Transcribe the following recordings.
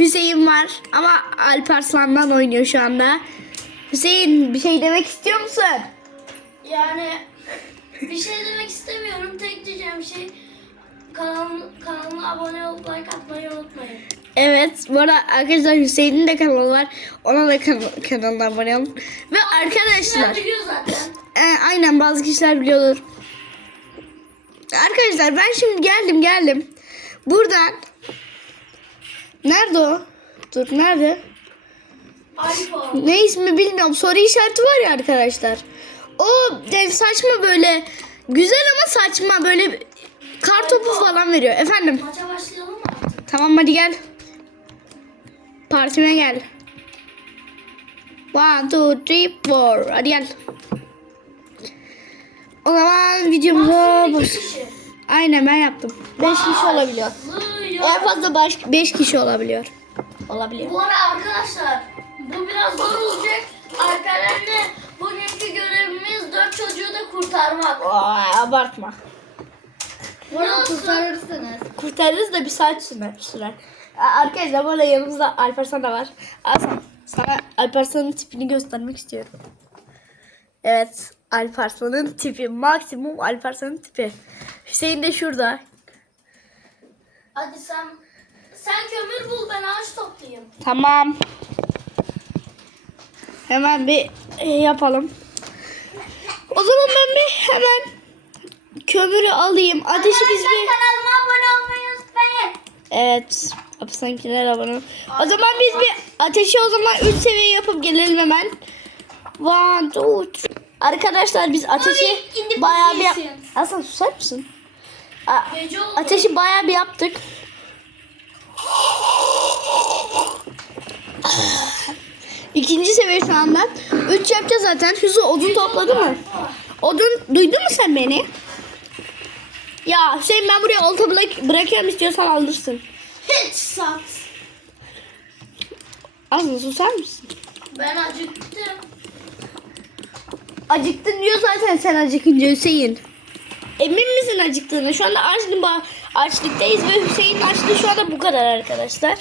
Hüseyin var ama Alparslan'dan oynuyor şu anda. Hüseyin bir şey demek istiyor musun? Yani bir şey demek istemiyorum. Tek diyeceğim şey kanal, kanalıma abone olup like atmayı unutmayın. Evet. Bu arada arkadaşlar Hüseyin'in de kanalı var. Ona da kan kanalına abone olun. Ve arkadaşlar. Sizler biliyor zaten. e, aynen bazı kişiler biliyordur. Arkadaşlar ben şimdi geldim geldim. Buradan. Nerede o? Dur nerede? Ne ismi bilmiyorum. Soru işareti var ya arkadaşlar. O yani saçma böyle güzel ama saçma böyle kar topu falan veriyor. Efendim. Maça başlayalım mı? Tamam hadi gel. Partime gel. One, two, three, four. Hadi gel. O zaman kişi. Aynen ben yaptım. Beş kişi olabiliyor. En fazla baş... beş kişi olabiliyor. Olabiliyor. Bu arada arkadaşlar bu biraz zor olacak. Alperen'le bugünkü görevimiz dört çocuğu da kurtarmak. Vay, abartma. Bunu kurtarırsınız. Kurtarırız da bir saat sürer. sürer. Arkadaşlar böyle yanımızda Alparslan da var. Hasan sana Alparslan'ın tipini göstermek istiyorum. Evet Alparslan'ın tipi. Maksimum Alparslan'ın tipi. Hüseyin de şurada. Hadi sen sen kömür bul ben ağaç toplayayım. Tamam. Hemen bir e, yapalım. O zaman ben bir hemen kömürü alayım. Ateşi biz bir... kanalıma abone olmayı unutmayın. Evet. Hapishanekiler abone ol. O zaman biz bir ateşi o zaman 3 seviye yapıp gelelim hemen. One, two, three. Arkadaşlar biz ateşi bayağı bir... Hasan susar mısın? A- Gece oldu. ateşi bayağı bir yaptık. İkinci seviye şu anda. 3 yapacağız zaten. Hüsnü odun topladı mı? Odun duydun mu sen beni? Ya Hüseyin ben buraya olta bırak bırakıyorum istiyorsan alırsın. Hiç sucks. Aslında susar mısın? Ben acıktım. Acıktın diyor zaten sen acıkınca Hüseyin. Emin misin acıktığına? Şu anda açlı ba- açlıktayız ve Hüseyin'in açlığı şu anda bu kadar arkadaşlar.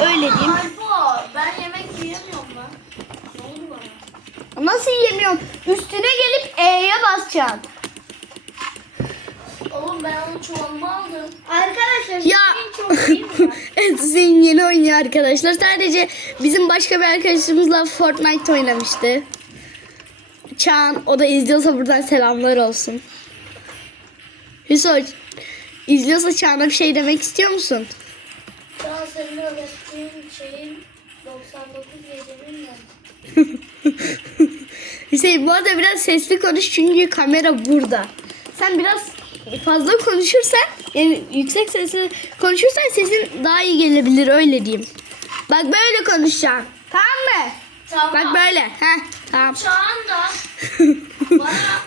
Öyle diyeyim. Alpo ben yemek yiyemiyorum lan. Ne oldu bana? Nasıl yiyemiyorsun? Üstüne gelip E'ye basacaksın. Oğlum ben onu çuvalıma aldım. Arkadaşlar Ya. Çok iyi mi? evet Hüseyin yeni oynuyor arkadaşlar. Sadece bizim başka bir arkadaşımızla Fortnite oynamıştı. Çağan o da izliyorsa buradan selamlar olsun. Hüso izliyorsa Çağan'a bir şey demek istiyor musun? Daha senin öğrettiğin şeyin 99 gecemin. Hüseyin bu arada biraz sesli konuş çünkü kamera burada. Sen biraz fazla konuşursan yani yüksek sesle konuşursan sesin daha iyi gelebilir öyle diyeyim. Bak böyle konuşacağım. Tamam mı? Tamam. Bak böyle. Heh, tamam. Çağan da bana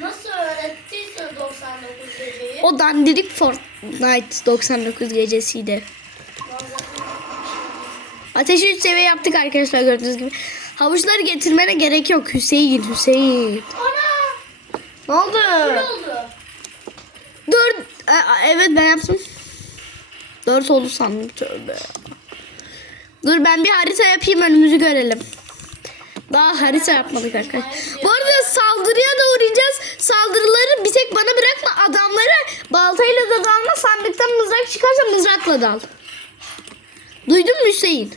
nasıl öğrettiyse 99 geceyi. O dandirik Fortnite 99 gecesiydi. Ateşi 3 seviye yaptık arkadaşlar gördüğünüz gibi. Havuçları getirmene gerek yok Hüseyin Hüseyin. Ana! Ne oldu? Ne oldu? Dur. Aa, evet ben yaptım. Dört oldu sandım. Tövbe. Dur ben bir harita yapayım önümüzü görelim. Daha harita yapmadık arkadaşlar. Bu arada saldırıya da uğrayacağız. Saldırıları bir tek bana bırakma. Adamları baltayla da dalma. Sandıktan mızrak çıkarsa mızrakla dal. Duydun mu Hüseyin?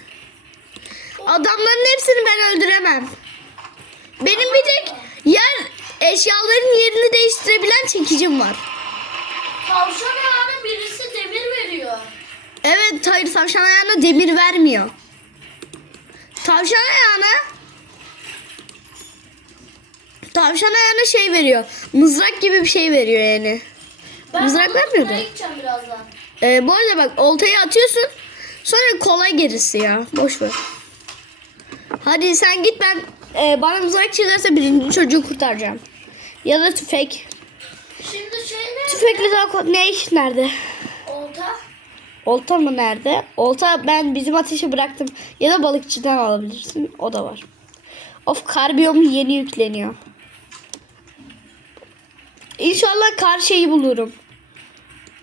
Adamların hepsini ben öldüremem. Benim bir tek yer eşyaların yerini değiştirebilen çekicim var. Tavşan ayağına birisi demir veriyor. Evet hayır tavşan ayağına demir vermiyor. Tavşan ayağına Tavşan ayağına şey veriyor. Mızrak gibi bir şey veriyor yani. Ben Mızrak gideceğim birazdan. Ee, bu arada bak oltayı atıyorsun. Sonra kolay gerisi ya. Boş ver. Hadi sen git ben e, bana mızrak çıkarsa birinci çocuğu kurtaracağım. Ya da tüfek. Şimdi şey? Tüfekli daha ne iş nerede? Olta. Olta mı nerede? Olta ben bizim ateşe bıraktım. Ya da balıkçıdan alabilirsin. O da var. Of kar biyomu yeni yükleniyor. İnşallah kar şeyi bulurum.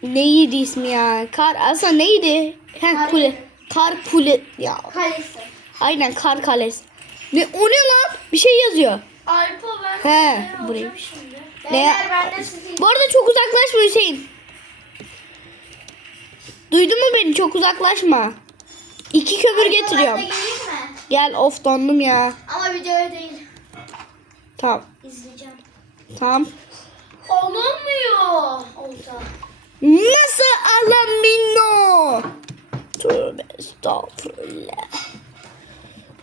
Neydi ismi ya? Kar aslında neydi? Heh, kule. Kar kule. Ya Kalesi. aynen kar kalesi. Ne o ne lan? Bir şey yazıyor. Alpo ben He, alacağım burayı. şimdi? Ne? Beyler ben de sizi Bu arada çok uzaklaşma Hüseyin. Duydun mu beni? Çok uzaklaşma. İki kömür Ben de getiriyorum. geleyim mi? Gel of dondum ya. Ama videoya değil. Tamam. İzleyeceğim. Tamam. Olunmuyor. Olta. Nasıl alamino? Tövbe estağfurullah.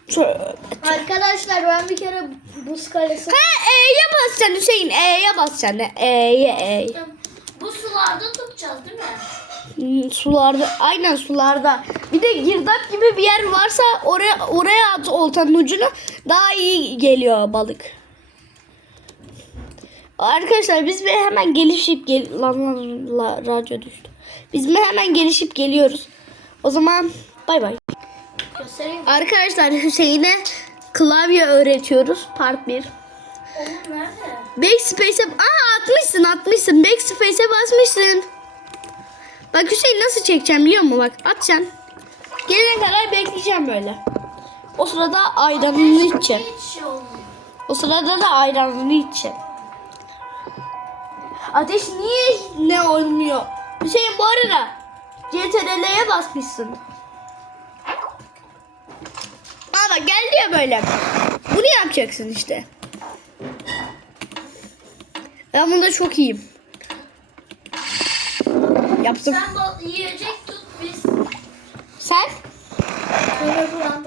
Tövbe. Arkadaşlar ben bir kere buz kalesi Ha E'ye basacaksın Hüseyin. E'ye basacaksın. E'ye E. Bu sularda tutacağız değil mi? Hmm, Sularda. Aynen sularda. Bir de girdap gibi bir yer varsa oraya oraya at oltanın ucunu. Daha iyi geliyor balık. Arkadaşlar biz hemen gelişip gel lan, lan, la- radyo düştü. Biz hemen gelişip geliyoruz. O zaman bay bay. göstereyim. Arkadaşlar Hüseyin'e klavye öğretiyoruz. Part 1. Oğlum nerede? Backspace'e... Aa atmışsın atmışsın. Backspace'e basmışsın. Bak Hüseyin nasıl çekeceğim biliyor musun? Bak atacaksın. Gelene kadar bekleyeceğim böyle. O sırada ayranını içeceğim. Şey. O sırada da ayranını içeceğim. Ateş niye ne olmuyor? Hüseyin bu arada CTRL'ye basmışsın. Bak geldi ya böyle. Bunu yapacaksın işte. Ben bunda çok iyiyim. Yaptım. Sen bal yiyecek tut biz. Sen? Falan.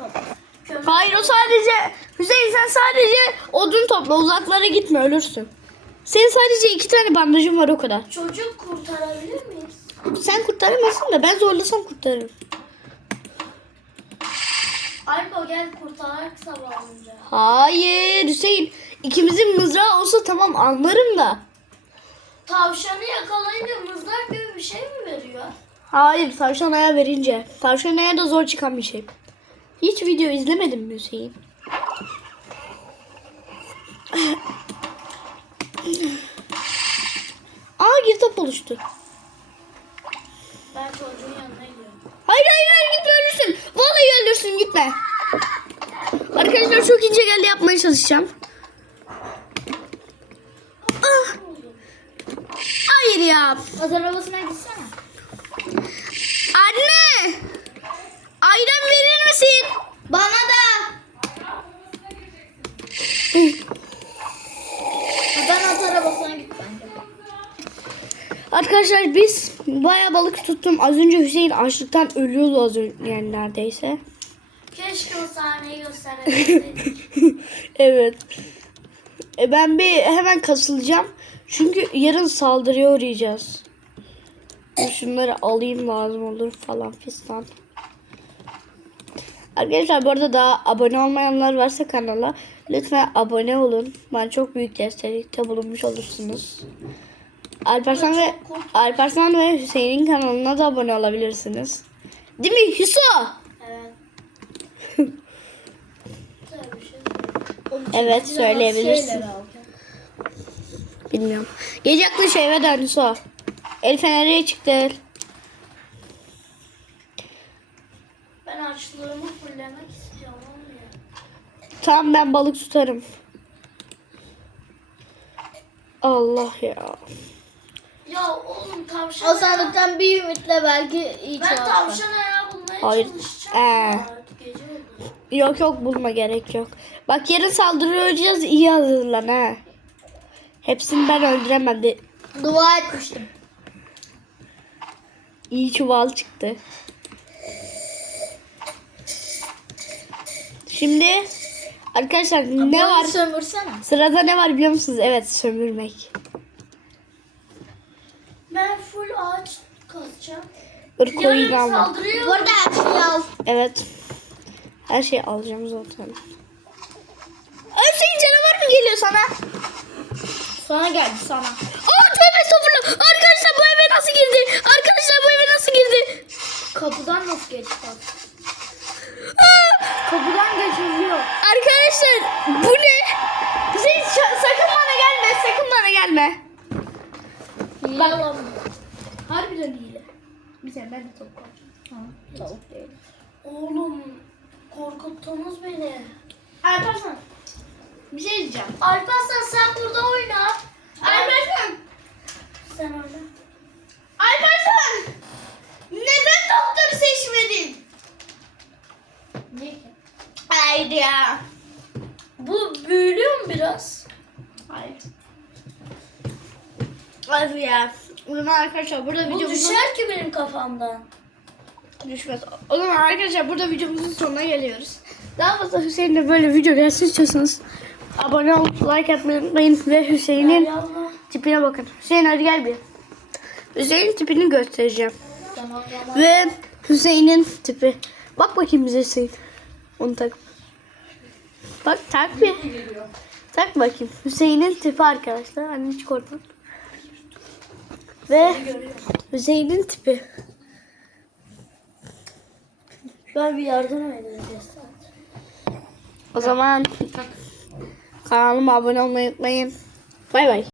Hayır o sadece Hüseyin sen sadece odun topla uzaklara gitme ölürsün. Senin sadece iki tane bandajın var o kadar. Çocuk kurtarabilir miyiz? Sen kurtaramazsın da ben zorlasam kurtarırım. Alpo gel kurtarak sabah olunca. Hayır Hüseyin ikimizin mızrağı olsa tamam anlarım da. Tavşanı yakalayınca mızrak gibi bir şey mi veriyor? Hayır tavşan aya verince. Tavşan aya da zor çıkan bir şey. Hiç video izlemedin mi Hüseyin? Aa girdap oluştu. Ben çocuğun yanına gidiyorum. Hayır hayır hayır gitme ölürsün. Vallahi ölürsün gitme. Arkadaşlar çok ince geldi yapmaya çalışacağım. Ah. Hayır ya. At arabasına gitsene. Anne. Ayran verir misin? Bana da. Ben at arabasına git bence. Arkadaşlar biz bayağı balık tuttum. Az önce Hüseyin açlıktan ölüyordu az önce yani neredeyse. Keşke o sahneyi gösterebilseydik. evet. E ben bir hemen kasılacağım. Çünkü yarın saldırıya uğrayacağız. Şunları alayım lazım olur falan fistan. Arkadaşlar bu arada daha abone olmayanlar varsa kanala lütfen abone olun. Ben çok büyük destekte bulunmuş olursunuz. Alparslan ve Alparslan ve Hüseyin'in kanalına da abone olabilirsiniz. Değil mi Hüso? evet. Evet söyleyebilirsin. Bilmiyorum. Gece yaklaşıyor eve dön Hüso. El feneriye çıktı. Ben açlığımı fullemek istiyorum. Tamam ben balık tutarım. Allah ya. Ya oğlum tavşan O sandıktan bir ümitle belki iyi Ben çalışır. tavşan ayağı bulmaya Hayır. çalışacağım. Ee. ya. Artık gece oldu. Yok yok bulma gerek yok. Bak yarın saldırı öleceğiz iyi hazırlan ha. Hepsini ben öldüremem de Dua etmiştim. iyi çuval çıktı. Şimdi arkadaşlar ne Bana var? sömürsene. Sırada ne var biliyor musunuz? Evet sömürmek. Ben full ağaç kazacağım. Dur koyun Yarın alma. saldırıyor. Bu arada her şeyi al. Evet. Her şeyi alacağım zaten. Hüseyin canavar mı geliyor sana? Sana geldi sana. Aa tövbe estağfurullah. Arkadaşlar bu eve nasıl girdi? Arkadaşlar bu eve nasıl girdi? Kapıdan nasıl geçti? Aa, Kapıdan geçiliyor. arkadaşlar bu ne? Hüseyin sa- sakın bana gelme. Sakın bana gelme. Bak. Harbiden hile. Bir saniye ben de top alacağım. Tavuk değil. Oğlum korkuttunuz beni. Alparslan. Bir şey diyeceğim. Alparslan sen burada oyna. Alparslan. Sen oyna. Alparslan. Neden doktor seçmedin? Niye ki? Haydi ya. Bu büyülüyor mu biraz? Hayır. Hadi ya. O zaman arkadaşlar burada Bu videomuzun düşer ki benim kafamdan. düşmez. O zaman arkadaşlar burada videomuzun sonuna geliyoruz. Daha fazla Hüseyin'le böyle video gelsin istiyorsanız abone olup like atmayı unutmayın ve Hüseyin'in tipine bakın. Hüseyin hadi gel bir. Hüseyin'in tipini göstereceğim. Tamam tamam. Ve Hüseyin'in tipi. Bak bakayım bize Hüseyin. Onu tak. Bak tak bir. Tak bakayım. Hüseyin'in tipi arkadaşlar. Anne hiç korkma. Ve Hüseyin'in tipi. Ben bir yardım edeceğim. O zaman kanalıma abone olmayı unutmayın. Bay bay.